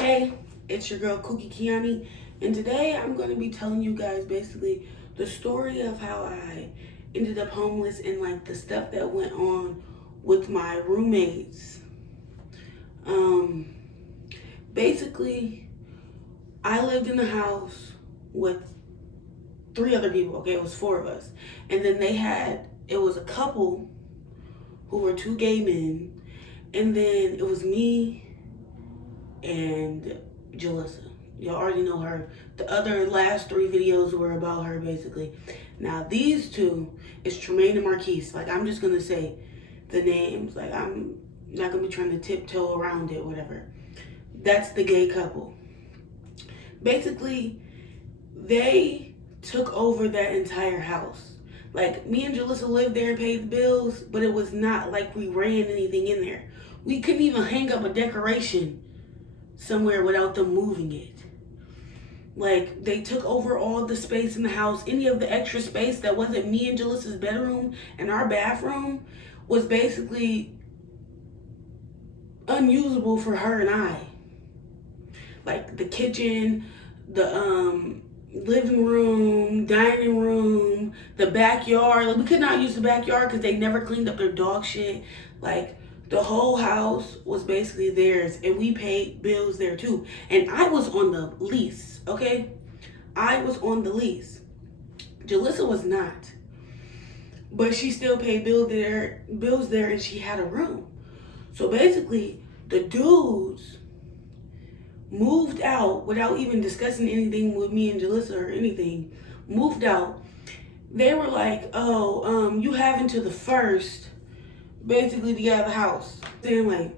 Hey, it's your girl Cookie Kiani, and today I'm going to be telling you guys basically the story of how I ended up homeless and like the stuff that went on with my roommates. Basically, I lived in the house with 3 other people. Okay, it was 4 of us, and then it was a couple who were 2 gay men, and then it was me and Jalissa. Y'all already know her. The other last 3 videos were about her, basically. Now, these 2 is Tremaine and Marquise. Like, I'm just going to say the names. Like, I'm not going to be trying to tiptoe around it, whatever. That's the gay couple. Basically, they took over that entire house. Like, me and Jalissa lived there and paid the bills, but it was not like we ran anything in there. We couldn't even hang up a decoration somewhere without them moving it. Like, they took over all the space in the house. Any of the extra space that wasn't me and Jalissa's bedroom and our bathroom was basically unusable for her and I. Like the kitchen, the living room, dining room, the backyard. Like, we could not use the backyard because they never cleaned up their dog shit. Like, the whole house was basically theirs, and we paid bills there too. And I was on the lease, okay? I was on the lease. Jalissa was not. But she still paid bills there, and she had a room. So basically, the dudes moved out without even discussing anything with me and Jalissa or anything. Moved out. They were like, oh, you have until the 1st basically to get out of the house. Saying like,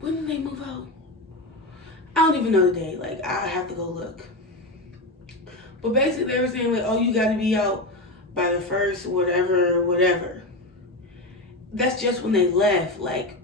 when did they move out? I don't even know the day. Like, I have to go look. But basically they were saying like, oh, you gotta be out by the 1st, whatever. That's just when they left. Like,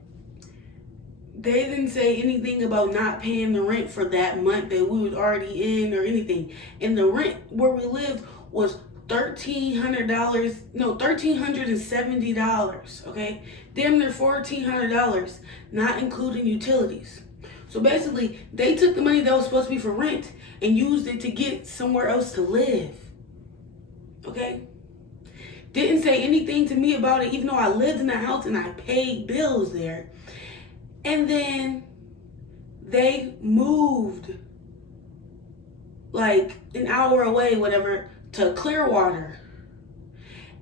they didn't say anything about not paying the rent for that month that we was already in or anything. And the rent where we lived was $1,370, okay? Damn near $1,400, not including utilities. So basically, they took the money that was supposed to be for rent and used it to get somewhere else to live, okay? Didn't say anything to me about it, even though I lived in the house and I paid bills there. And then they moved like an hour away, whatever, to Clearwater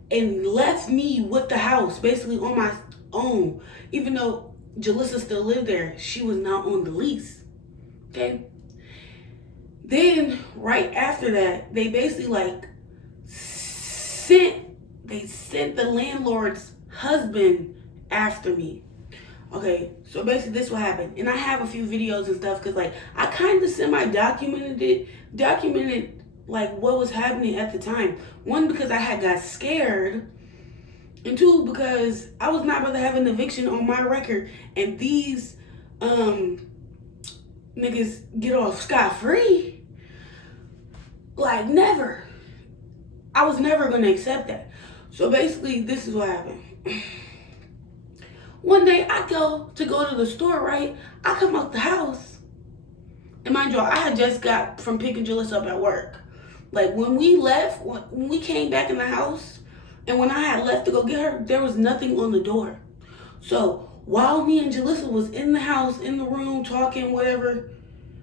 and left me with the house basically on my own. Even though Jalissa still lived there, she was not on the lease, okay? Then right after that, they basically like sent the landlord's husband after me. Okay, so basically this what happened. And I have a few videos and stuff because like I kind of documented like what was happening at the time. 1, because I had got scared, and 2, because I was not about to have an eviction on my record and these niggas get off scot-free. Like, never. I was never gonna accept that. So basically this is what happened. One day I go to the store, right? I come out the house. And mind you, I had just got from picking Jalissa up at work. Like, when we left, when we came back in the house, and when I had left to go get her, there was nothing on the door. So while me and Jalissa was in the house, in the room, talking, whatever,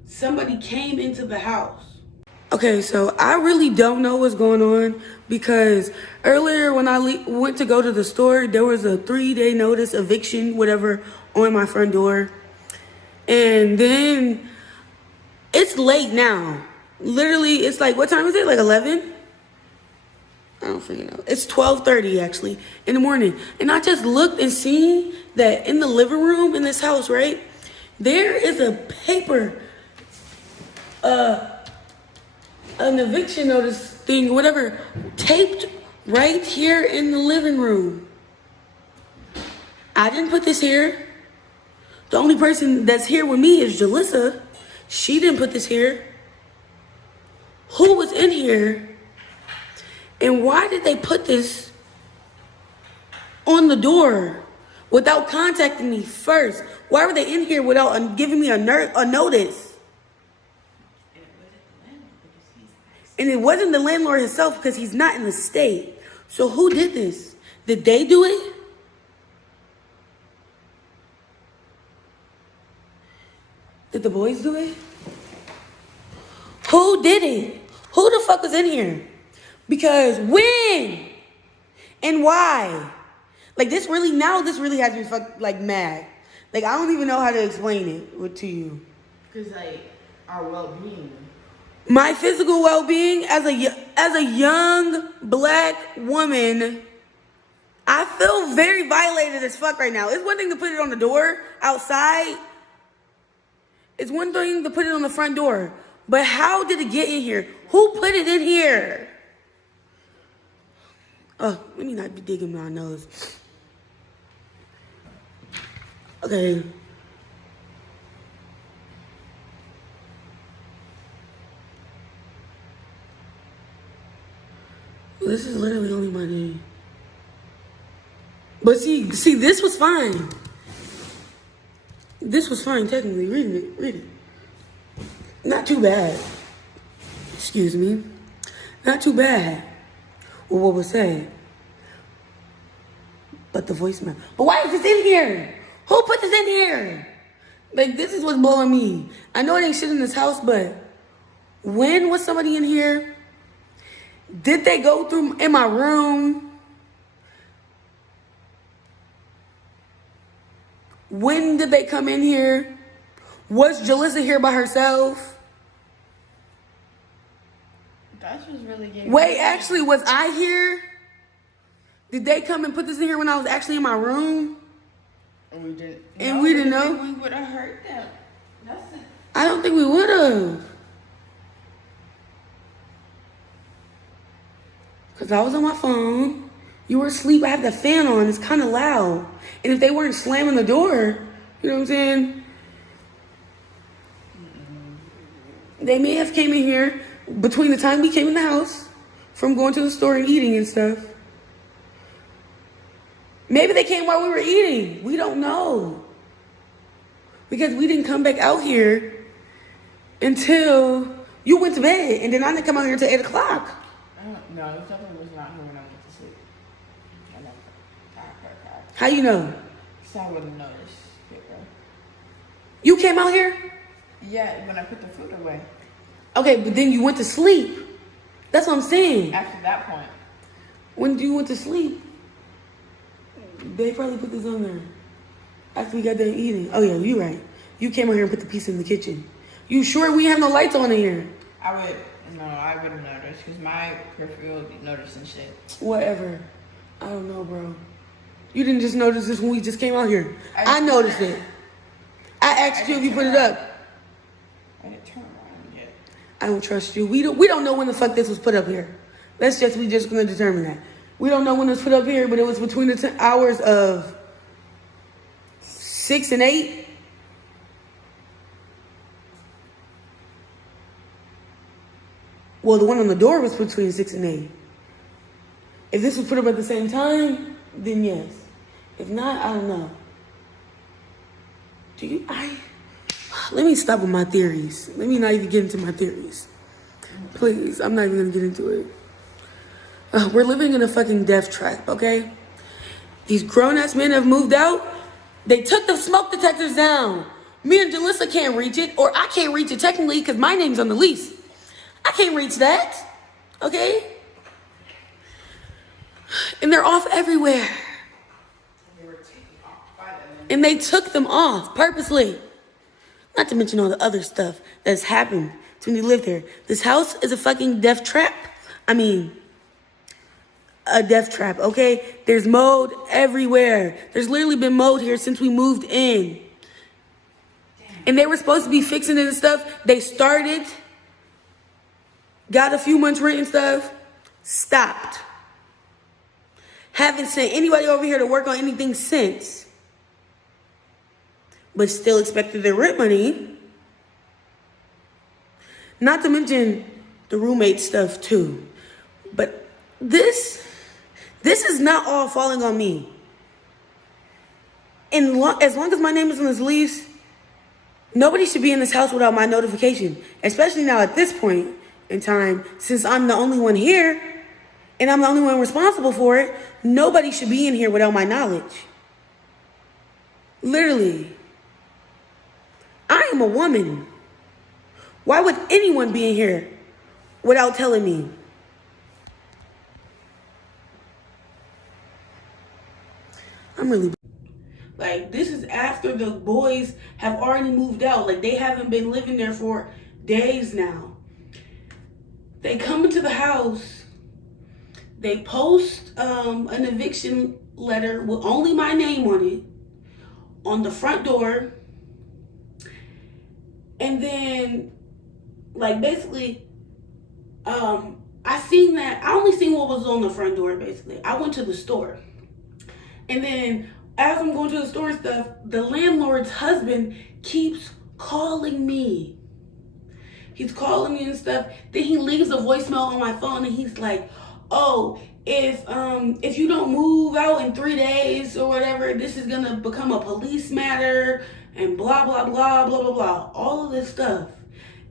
somebody came into the house. Okay, so I really don't know what's going on because earlier when I went to go to the store, there was a 3-day notice eviction, whatever, on my front door. And then it's late now. Literally, it's like, what time is it? Like 11? I don't freaking know. It's 12:30 actually in the morning. And I just looked and seen that in the living room in this house, right? There is a paper, an eviction notice thing, whatever, taped right here in the living room. I didn't put this here. The only person that's here with me is Jalissa. She didn't put this here. Who was in here? And why did they put this on the door without contacting me first? Why were they in here without giving me a notice? And it wasn't the landlord himself because he's not in the state. So who did this? Did they do it? Did the boys do it? Who did it? Who the fuck was in here? Because when and why? Like this really has me like mad. Like I don't even know how to explain it to you. Cause like our well-being. My physical well-being as a young black woman, I feel very violated as fuck right now. It's one thing to put it on the door outside. It's one thing to put it on the front door. But how did it get in here? Who put it in here? Oh, let me not be digging my nose. Okay. This is literally only my name. But see, this was fine. This was fine, technically. Read it. Not too bad. Excuse me. Not too bad. Or what was said. But the voicemail. But why is this in here? Who put this in here? Like, this is what's blowing me. I know it ain't shit in this house, but when was somebody in here? Did they go through in my room? When did they come in here? Was Jalissa here by herself? That's what's really getting. Wait, actually, was I here? Did they come and put this in here when I was actually in my room? And we didn't. And we didn't know? We would have heard them. That's it. I don't think we would have. Because I was on my phone. You were asleep. I have the fan on. It's kind of loud. And if they weren't slamming the door, you know what I'm saying? They may have came in here between the time we came in the house from going to the store and eating and stuff. Maybe they came while we were eating. We don't know. Because we didn't come back out here until you went to bed. And then I didn't come out here until 8 o'clock. No, it definitely was not here when I went to sleep. How you know? So I wouldn't notice it, bro. You came out here? Yeah, when I put the food away. Okay, but then you went to sleep. That's what I'm saying. After that point. When you went to sleep, they probably put this on there. After we got done eating. Oh yeah, you're right. You came out here and put the piece in the kitchen. You sure we have no lights on in here? I wouldn't notice because my peripheral would be noticing shit. Whatever. I don't know, bro. You didn't just notice this when we just came out here. I noticed it. I asked you if you put it up. I didn't turn around yet. I don't trust you. We don't know when the fuck this was put up here. We just gonna determine that. We don't know when it was put up here, but it was between the hours of 6 and 8. Well, the one on the door was between 6 and 8. If this was put up at the same time, then yes. If not, I don't know. Let me stop with my theories. Let me not even get into my theories. Please, I'm not even gonna get into it. We're living in a fucking death trap, okay? These grown-ass men have moved out. They took the smoke detectors down. Me and Jalissa can't reach it, or I can't reach it technically because my name's on the lease. I can't reach that, okay? And they're off everywhere. And they took them off purposely. Not to mention all the other stuff that's happened when you live there. This house is a fucking death trap. I mean, a death trap, okay? There's mold everywhere. There's literally been mold here since we moved in. And they were supposed to be fixing it and stuff. They started, got a few months rent and stuff, stopped. Haven't sent anybody over here to work on anything since. But still expected their rent money. Not to mention the roommate stuff too. But this is not all falling on me. as long as my name is on this lease, nobody should be in this house without my notification. Especially now at this point in time, since I'm the only one here and I'm the only one responsible for it, nobody should be in here without my knowledge. Literally. I am a woman. Why would anyone be in here without telling me? I'm really... Like, this is after the boys have already moved out. Like, they haven't been living there for days now. They come into the house. They post an eviction letter with only my name on it on the front door. And then, like, basically, I seen that. I only seen what was on the front door, basically. I went to the store. And then, as I'm going to the store and stuff, the landlord's husband keeps calling me. He's calling me and stuff. Then he leaves a voicemail on my phone and he's like, oh, if you don't move out in 3 days or whatever, this is gonna become a police matter and blah, blah, blah, blah, blah, blah. All of this stuff.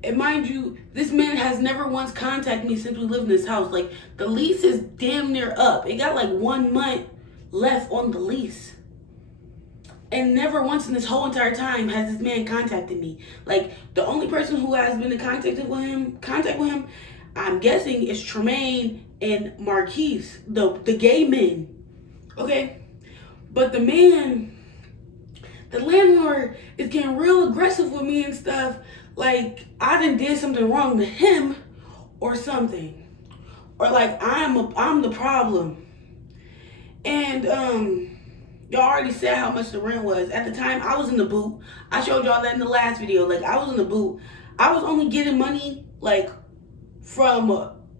And mind you, this man has never once contacted me since we lived in this house. Like, the lease is damn near up. It got like 1 month left on the lease. And never once in this whole entire time has this man contacted me. Like, the only person who has been in contact with him, I'm guessing, is Tremaine and Marquise, the gay men. Okay? But the landlord is getting real aggressive with me and stuff. Like, I done did something wrong to him or something. Or like, I'm the problem. And, y'all already said how much the rent was. At the time, I was in the boot. I showed y'all that in the last video. Like, I was in the boot. I was only getting money, like, from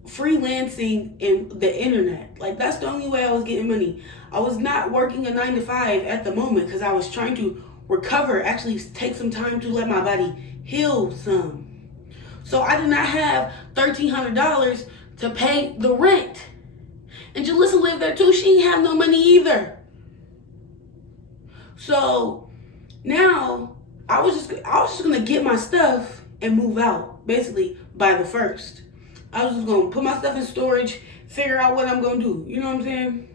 freelancing in the internet. Like, that's the only way I was getting money. I was not working a 9 to 5 at the moment because I was trying to recover, actually take some time to let my body heal some. So I did not have $1,300 to pay the rent. And Jalissa lived there too. She didn't have no money either. So now I was just gonna get my stuff and move out, basically by the 1st. I was just gonna put my stuff in storage, figure out what I'm gonna do. You know what I'm saying?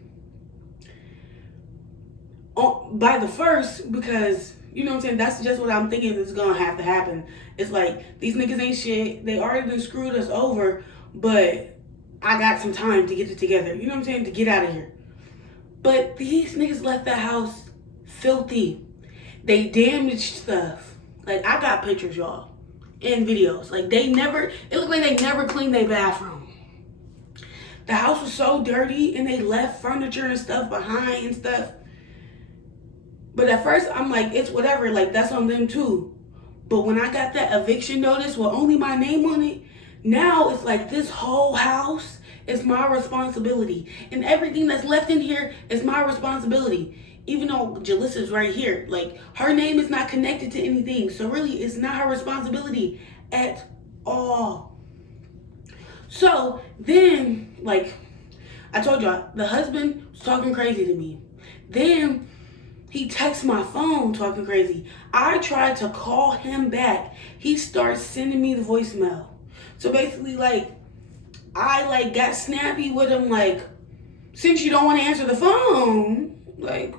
By the 1st, because you know what I'm saying, that's just what I'm thinking is gonna have to happen. It's like, these niggas ain't shit. They already done screwed us over, but I got some time to get it together. You know what I'm saying? To get out of here. But these niggas left that house filthy. They damaged stuff. Like, I got pictures, y'all, and videos. Like, it looked like they never cleaned their bathroom. The house was so dirty and they left furniture and stuff behind and stuff. But at first, I'm like, it's whatever. Like, that's on them too. But when I got that eviction notice with only my name on it, now it's like this whole house is my responsibility. And everything that's left in here is my responsibility. Even though Jalissa's right here. Like, her name is not connected to anything. So really, it's not her responsibility at all. So then, like, I told y'all, the husband was talking crazy to me. Then he texts my phone talking crazy. I tried to call him back. He starts sending me the voicemail. So basically, like, I, like, got snappy with him, like, since you don't want to answer the phone, like,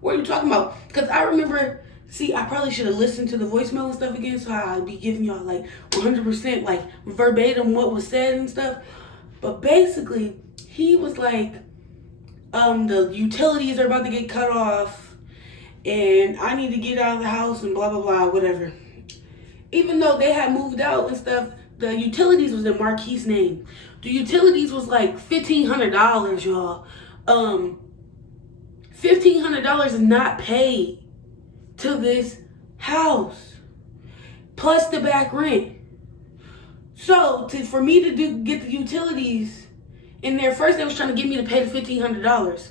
what are you talking about? Because I remember, I probably should have listened to the voicemail and stuff again, so I'd be giving y'all, like, 100%, like, verbatim what was said and stuff. But basically, he was like, the utilities are about to get cut off, and I need to get out of the house and blah, blah, blah, whatever. Even though they had moved out and stuff, the utilities was in Marquise's name. The utilities was like $1,500, y'all. $1,500 is not paid to this house, plus the back rent. So for me to get the utilities in there, first they was trying to get me to pay the $1,500.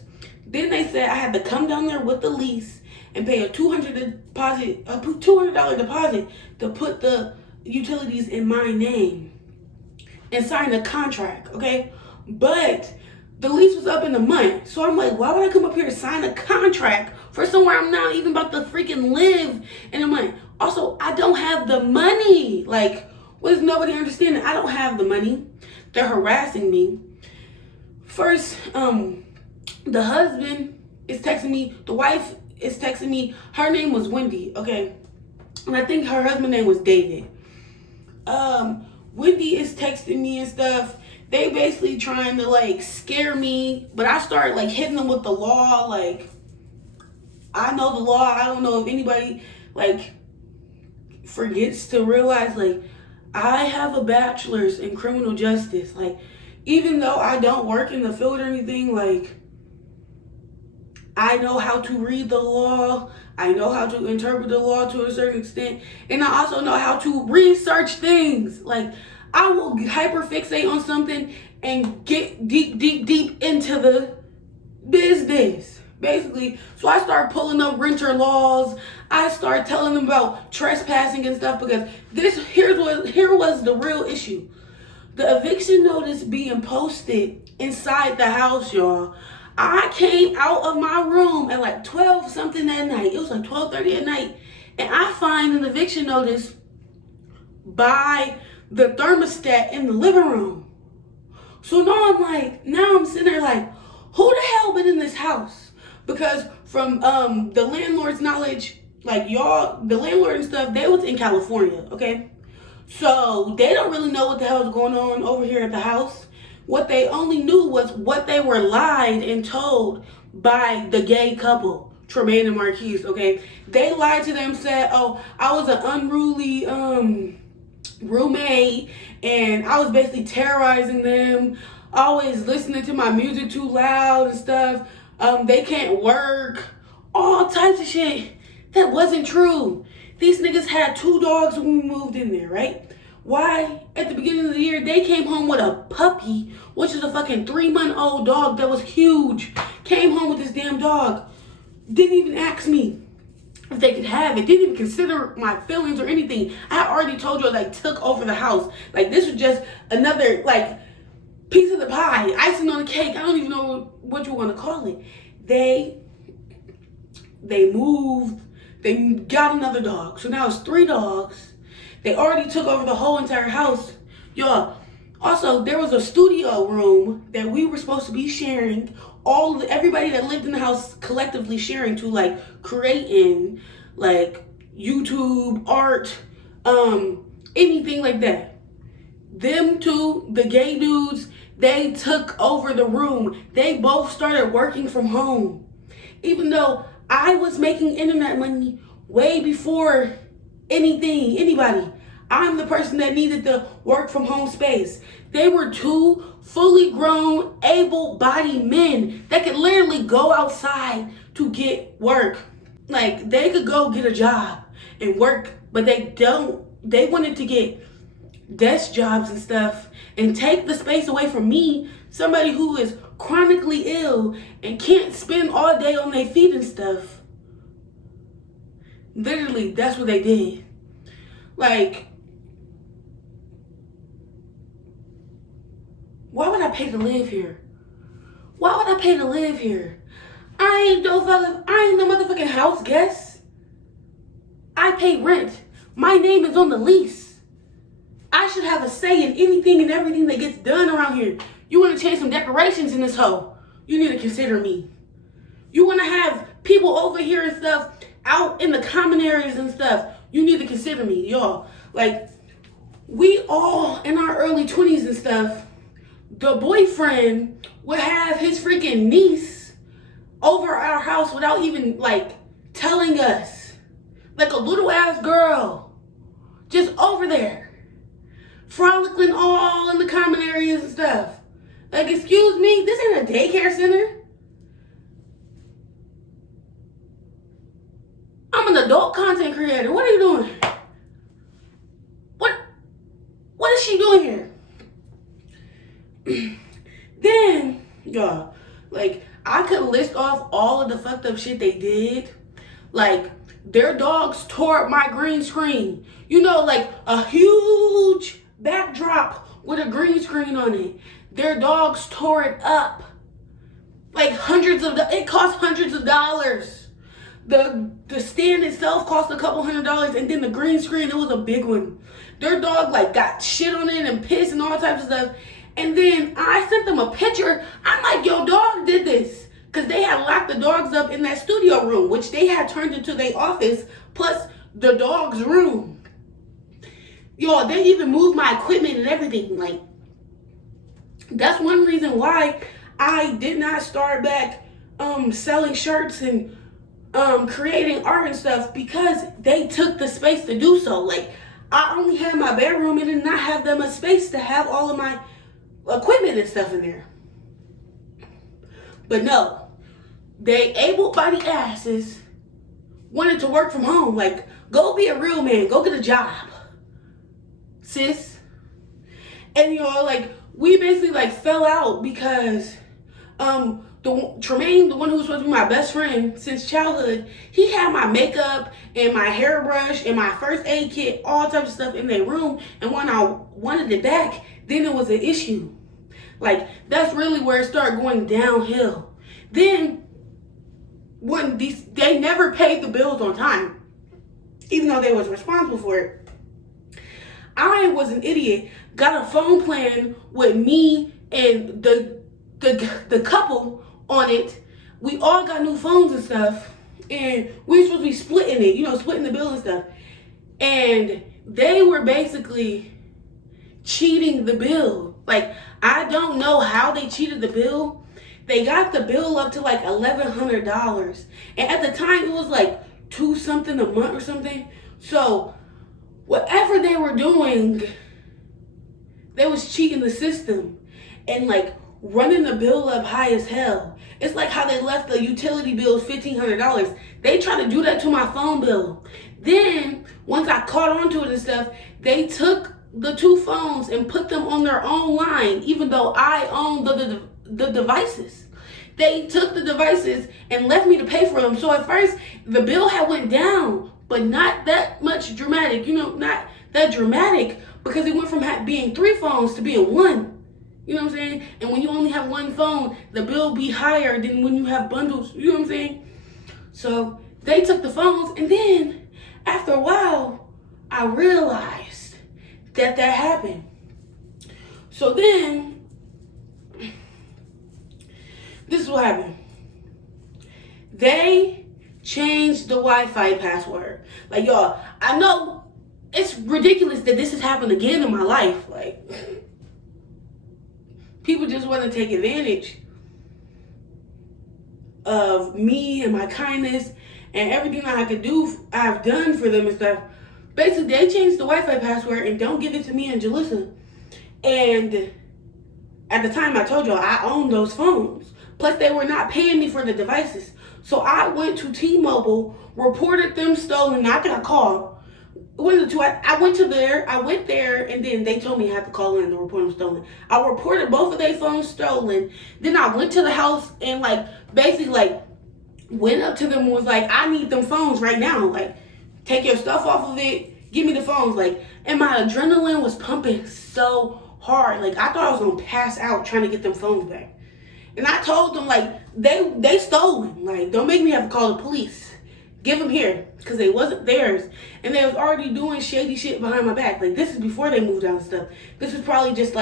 Then they said I had to come down there with the lease and pay a $200 deposit to put the utilities in my name and sign a contract, okay? But The lease was up in a month. So I'm like, why would I come up here to sign a contract for somewhere I'm not even about to freaking live in a month? Also, I don't have the money. Like, what is nobody understanding? I don't have the money. They're harassing me. First, the husband is texting me. The wife is texting me. Her name was Wendy, okay? And I think her husband's name was David. Wendy is texting me and stuff. They basically trying to like scare me, but I started like hitting them with the law. Like, I know the law. I don't know if anybody like forgets to realize like I have a bachelor's in criminal justice. Like, even though I don't work in the field or anything, like I know how to read the law. I know how to interpret the law to a certain extent. And I also know how to research things. Like, I will hyperfixate on something and get deep into the business, basically. So I start pulling up renter laws. I start telling them about trespassing and stuff because here was the real issue. The eviction notice being posted inside the house, y'all. I came out of my room at like 12 something that night. It was like 12:30 at night. And I find an eviction notice by the thermostat in the living room. So now I'm sitting there like, who the hell been in this house? Because from the landlord's knowledge, like y'all, the landlord and stuff, they was in California, okay? So they don't really know what the hell is going on over here at the house. What they only knew was what they were lied and told by the gay couple, Tremaine and Marquise, okay? They lied to them, said, oh, I was an unruly roommate and I was basically terrorizing them, always listening to my music too loud and stuff. They can't work, all types of shit. That wasn't true. These niggas had 2 dogs when we moved in there, right? Why, at the beginning of the year, they came home with a puppy, which is a fucking 3-month-old dog that was huge. Came home with this damn dog. Didn't even ask me if they could have it. Didn't even consider my feelings or anything. I already told you I like took over the house. Like, this was just another like piece of the pie, icing on the cake. I don't even know what you want to call it. They moved. They got another dog. So now it's 3 dogs. They already took over the whole entire house. Y'all, also, there was a studio room that we were supposed to be sharing. Everybody that lived in the house collectively sharing to like create in like YouTube, art, anything like that. Them two, the gay dudes, they took over the room. They both started working from home. Even though I was making internet money way before anybody. I'm the person that needed the work from home space. They were 2 fully grown, able-bodied men that could literally go outside to get work. Like, they could go get a job and work, but they don't. They wanted to get desk jobs and stuff and take the space away from me, somebody who is chronically ill and can't spend all day on their feet and stuff. Literally, that's what they did. Like, why would I pay to live here? Why would I pay to live here? I ain't no motherfucking house guest. I pay rent. My name is on the lease. I should have a say in anything and everything that gets done around here. You want to change some decorations in this hole? You need to consider me. You want to have people over here and stuff out in the common areas and stuff? You need to consider me, y'all. Like, we all in our early 20s and stuff, the boyfriend would have his freaking niece over our house without even like telling us. Like a little ass girl just over there frolicking all in the common areas and stuff. Like, excuse me, this ain't a daycare center. I'm an adult content creator. What are you doing? What is she doing here? Then, y'all, like, I could list off all of the fucked up shit they did. Like, their dogs tore up my green screen. You know, like a huge backdrop with a green screen on it. Their dogs tore it up. Like it cost hundreds of dollars. The stand itself cost a couple $100, and then the green screen, it was a big one. Their dog like got shit on it and piss and all types of stuff. And then I sent them a picture. I'm like, yo, dog did this. Because they had locked the dogs up in that studio room, which they had turned into their office, plus the dog's room. Yo, they even moved my equipment and everything. Like, that's one reason why I did not start back selling shirts and creating art and stuff, because they took the space to do so. Like, I only had my bedroom and did not have them a space to have all of my equipment and stuff in there. But no, they able-bodied asses wanted to work from home. Like, go be a real man, go get a job, sis. And like, we basically like fell out because Tremaine, the one who was supposed to be my best friend since childhood, he had my makeup and my hairbrush and my first aid kit, all types of stuff in their room. And when I wanted it back, then it was an issue. Like, that's really where it started going downhill. Then, when they never paid the bills on time, even though they was responsible for it. I was an idiot, got a phone plan with me and the couple on it. We all got new phones and stuff, and we were supposed to be splitting it, splitting the bill and stuff. And they were basically cheating the bill. Like, I don't know how they cheated the bill. They got the bill up to like $1,100, and at the time it was like $2 something a month or something. So whatever they were doing, they was cheating the system and like running the bill up high as hell. It's like how they left the utility bills $1,500. They tried to do that to my phone bill. Then once I caught on to it and stuff, they took the two phones and put them on their own line, even though I owned the devices. They took the devices and left me to pay for them. So at first the bill had went down, but not that much dramatic, not that dramatic, because it went from being 3 phones to being 1. You know what I'm saying? And when you only have 1 phone, the bill be higher than when you have bundles. You know what I'm saying? So they took the phones, and then after a while, I realized that happened. So then, this is what happened. They changed the Wi-Fi password. Like, y'all, I know it's ridiculous that this has happened again in my life. Like, people just want to take advantage of me and my kindness and everything that I've done for them and stuff. Basically, they changed the Wi-Fi password and don't give it to me and Jalissa. And at the time, I told y'all I owned those phones. Plus, they were not paying me for the devices. So I went to T-Mobile, reported them stolen. I got called. I went there, and then they told me I had to call in to report them stolen. I reported both of their phones stolen. Then I went to the house and basically went up to them and was like, I need them phones right now. Like, take your stuff off of it. Give me the phones. And my adrenaline was pumping so hard. Like, I thought I was going to pass out trying to get them phones back. And I told them, they stolen. Don't make me have to call the police. Give them here, because they wasn't theirs. And they was already doing shady shit behind my back. This is before they moved out and stuff. This was probably just,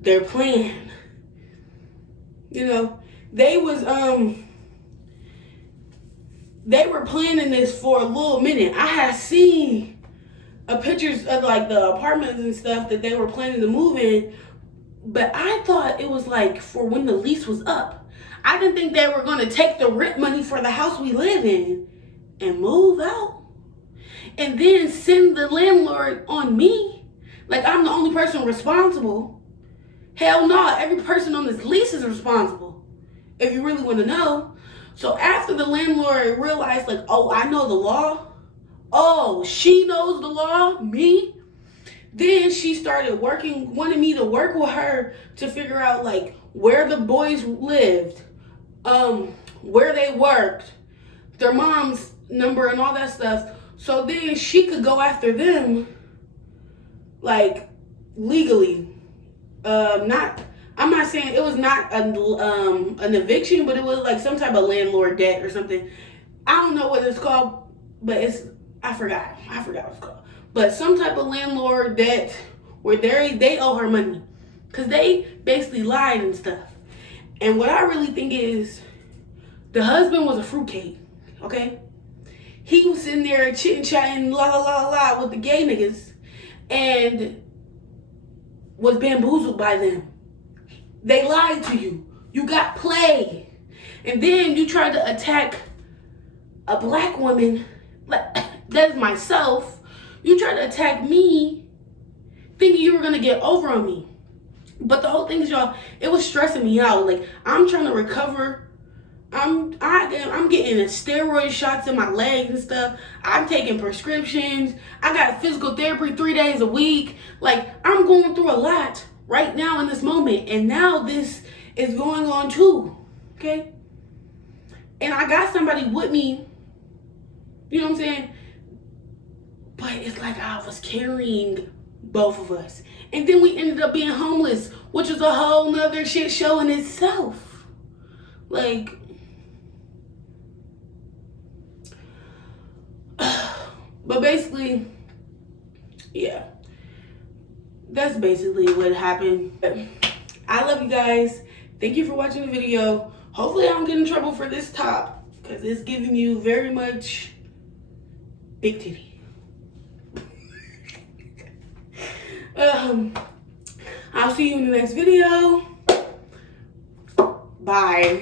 their plan. They were planning this for a little minute. I had seen pictures of, the apartments and stuff that they were planning to move in. But I thought it was for when the lease was up. I didn't think they were going to take the rent money for the house we live in and move out. And then send the landlord on me. I'm the only person responsible. Hell no, every person on this lease is responsible. If you really want to know. So after the landlord realized, oh, I know the law. Oh, she knows the law, me. Then she started wanted me to work with her to figure out where the boys lived, where they worked, their mom's number and all that stuff. So then she could go after them legally. I'm not saying it was not an eviction, but it was like some type of landlord debt or something. I don't know what it's called, but I forgot what it's called. But some type of landlord debt where they owe her money because they basically lied and stuff. And what I really think is the husband was a fruitcake, okay? He was sitting there chit-chatting, la la la la with the gay niggas and was bamboozled by them. They lied to you. You got played. And then you tried to attack a black woman, like that is myself. You tried to attack me thinking you were gonna get over on me. But the whole thing is, y'all, it was stressing me out. Like, I'm trying to recover. I'm getting steroid shots in my legs and stuff. I'm taking prescriptions. I got physical therapy 3 days a week. Like, I'm going through a lot right now in this moment. And now this is going on too. Okay? And I got somebody with me. You know what I'm saying? But it's like I was carrying both of us. And then we ended up being homeless, which is a whole nother shit show in itself. Like, but basically, yeah, that's basically what happened. I love you guys. Thank you for watching the video. Hopefully I don't get in trouble for this top because it's giving you very much big titty. I'll see you in the next video. Bye.